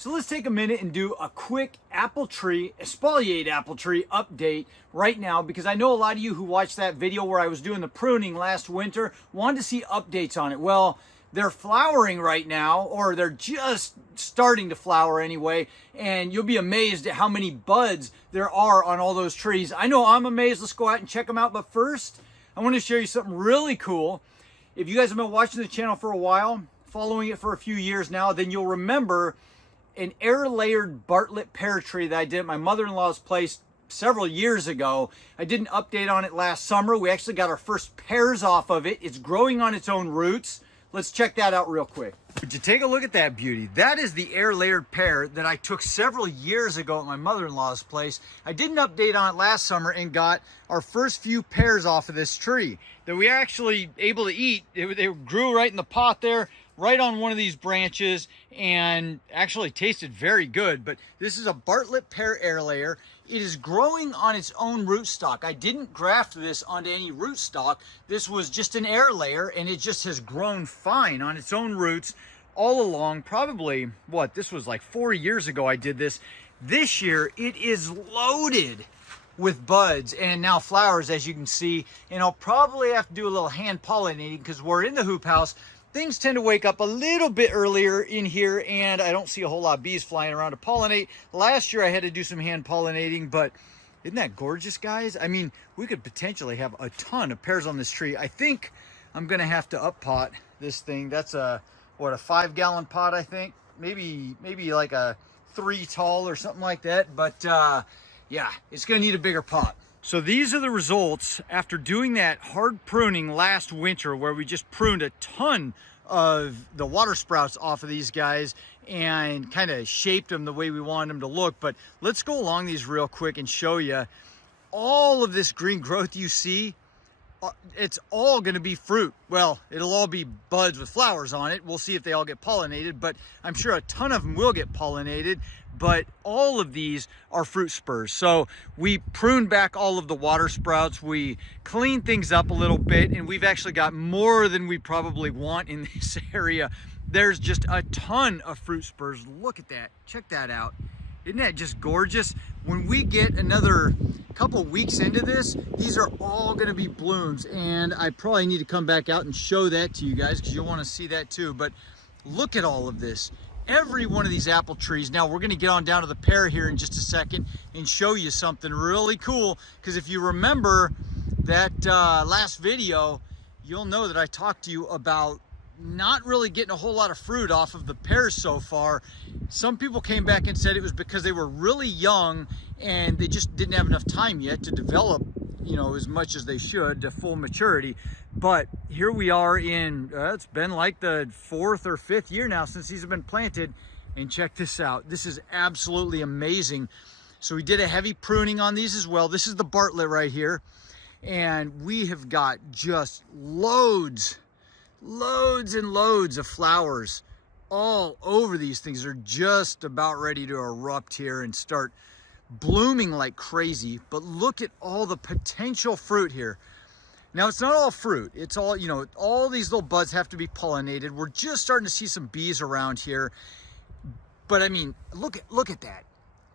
So let's take a minute and do a quick apple tree, espaliate apple tree update right now, because I know a lot of you who watched that video where I was doing the pruning last winter wanted to see updates on it. Well, they're flowering right now, or they're just starting to flower anyway, and you'll be amazed at how many buds there are on all those trees. I know I'm amazed. Let's go out and check them out, but first I want to show you something really cool. If you guys have been watching the channel for a while, following it for a few years now, then you'll remember an air-layered Bartlett pear tree that I did at my mother-in-law's place several years ago. I did an update on it last summer. We actually got our first pears off of it. It's growing on its own roots. Let's check that out real quick. Would you take a look at that beauty? That is the air-layered pear that I took several years ago at my mother-in-law's place. I did an update on it last summer and got our first few pears off of this tree that we actually able to eat. They grew right in the pot there, right on one of these branches, and actually tasted very good. But this is a Bartlett pear air layer. It is growing on its own rootstock. I didn't graft this onto any rootstock. This was just an air layer, and it just has grown fine on its own roots all along. Probably, what, this was like 4 years ago I did this. This year, it is loaded with buds and now flowers, as you can see. And I'll probably have to do a little hand pollinating because we're in the hoop house. Things tend to wake up a little bit earlier in here, and I don't see a whole lot of bees flying around to pollinate. Last year I had to do some hand pollinating, but isn't that gorgeous, guys? I mean, we could potentially have a ton of pears on this tree. I think I'm gonna have to up pot this thing. That's a 5-gallon pot, I think. Maybe like a 3 tall or something like that. But yeah, it's gonna need a bigger pot. So these are the results after doing that hard pruning last winter, where we just pruned a ton of the water sprouts off of these guys and kind of shaped them the way we wanted them to look. But let's go along these real quick and show you all of this green growth you see. It's all going to be fruit. Well, it'll all be buds with flowers on it. We'll see if they all get pollinated, but I'm sure a ton of them will get pollinated. But all of these are fruit spurs. So we pruned back all of the water sprouts. We cleaned things up a little bit, and we've actually got more than we probably want in this area. There's just a ton of fruit spurs. Look at that. Check that out. Isn't that just gorgeous? When we get another couple weeks into this, these are all going to be blooms, and I probably need to come back out and show that to you guys because you'll want to see that too. But look at all of this. Every one of these apple trees. Now we're going to get on down to the pear here in just a second and show you something really cool, because if you remember that last video, you'll know that I talked to you about not really getting a whole lot of fruit off of the pears so far. Some people came back and said it was because they were really young and they just didn't have enough time yet to develop, you know, as much as they should to full maturity. But here we are in, it's been like the 4th or 5th year now since these have been planted, and check this out. This is absolutely amazing. So we did a heavy pruning on these as well. This is the Bartlett right here, and we have got just loads and loads of flowers all over these things. They're just about ready to erupt here and start blooming like crazy. But look at all the potential fruit here. Now, it's not all fruit. It's all, you know, all these little buds have to be pollinated. We're just starting to see some bees around here. But I mean, look at that.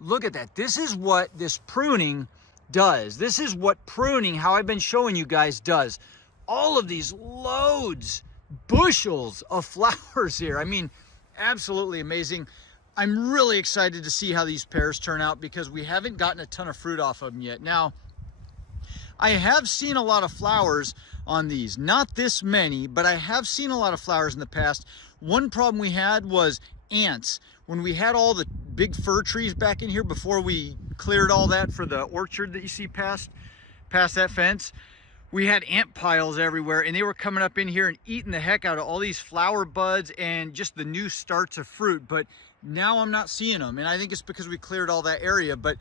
Look at that. This is what this pruning does. This is what pruning, how I've been showing you guys, does. All of these loads, bushels of flowers here. I mean, absolutely amazing. I'm really excited to see how these pears turn out because we haven't gotten a ton of fruit off of them yet. Now, I have seen a lot of flowers on these, not this many, but I have seen a lot of flowers in the past. One problem we had was ants. When we had all the big fir trees back in here before we cleared all that for the orchard that you see past that fence, we had ant piles everywhere, and they were coming up in here and eating the heck out of all these flower buds and just the new starts of fruit. But now I'm not seeing them, and I think it's because we cleared all that area. But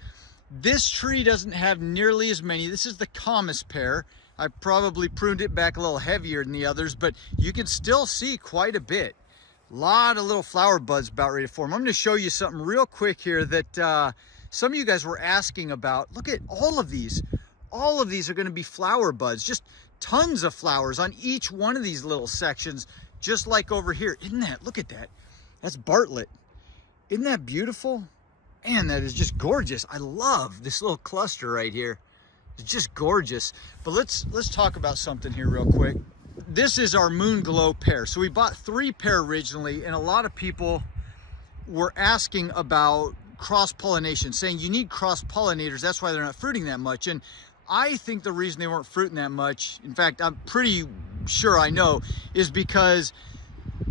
this tree doesn't have nearly as many. This is the Comus pear. I probably pruned it back a little heavier than the others, but you can still see quite a bit. A lot of little flower buds about ready to form. I'm going to show you something real quick here that some of you guys were asking about. Look at all of these. All of these are going to be flower buds, just tons of flowers on each one of these little sections, just like over here. Isn't that, look at that. That's Bartlett. Isn't that beautiful? Man, that is just gorgeous. I love this little cluster right here. It's just gorgeous. But let's talk about something here real quick. This is our moon glow pear. So we bought 3 pear originally, and a lot of people were asking about cross-pollination, saying you need cross-pollinators, that's why they're not fruiting that much. And I think the reason they weren't fruiting that much, in fact, I'm pretty sure I know, is because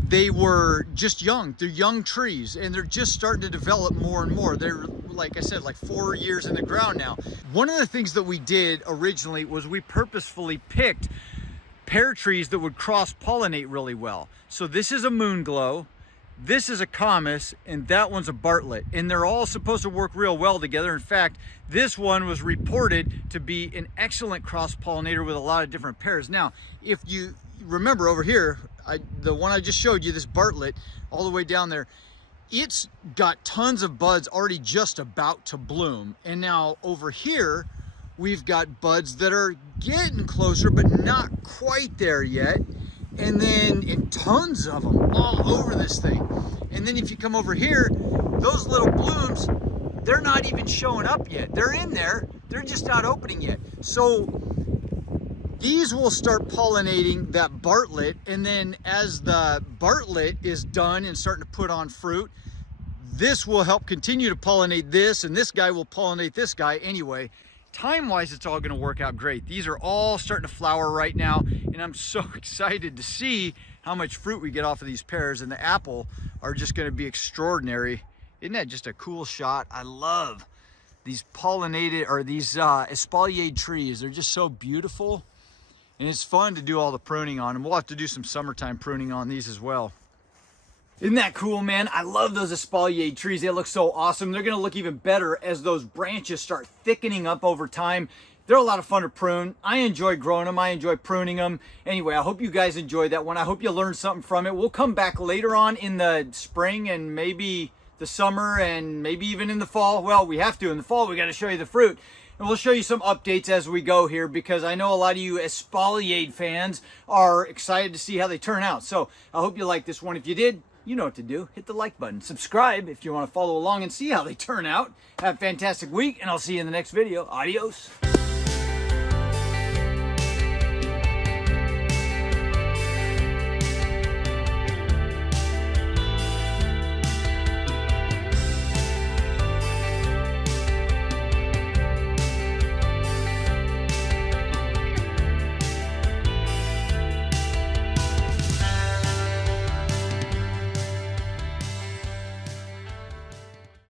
they were just young. They're young trees, and they're just starting to develop more and more. They're, like I said, like 4 years in the ground now. One of the things that we did originally was we purposefully picked pear trees that would cross-pollinate really well. So this is a moon glow, this is a Comus, and that one's a Bartlett, and they're all supposed to work real well together. In fact, this one was reported to be an excellent cross-pollinator with a lot of different pears. Now, if you remember over here, the one I just showed you, this Bartlett, all the way down there, it's got tons of buds already just about to bloom. And now over here, we've got buds that are getting closer, but not quite there yet. And then tons of them all over this thing. And then if you come over here, those little blooms, they're not even showing up yet. They're in there, they're just not opening yet. So these will start pollinating that Bartlett, and then as the Bartlett is done and starting to put on fruit, this will help continue to pollinate this, and this guy will pollinate this guy anyway. Time-wise, it's all going to work out great. These are all starting to flower right now, and I'm so excited to see how much fruit we get off of these pears, and the apple are just going to be extraordinary. Isn't that just a cool shot? I love these pollinated, or these espaliered trees. They're just so beautiful, and it's fun to do all the pruning on them. We'll have to do some summertime pruning on these as well. Isn't that cool, man? I love those espaliered trees. They look so awesome. They're going to look even better as those branches start thickening up over time. They're a lot of fun to prune. I enjoy growing them. I enjoy pruning them. Anyway, I hope you guys enjoyed that one. I hope you learned something from it. We'll come back later on in the spring and maybe the summer and maybe even in the fall. Well, we have to. In the fall, we got to show you the fruit. And we'll show you some updates as we go here, because I know a lot of you espaliered fans are excited to see how they turn out. So I hope you like this one. If you did, you know what to do. Hit the like button. Subscribe if you want to follow along and see how they turn out. Have a fantastic week, and I'll see you in the next video. Adios.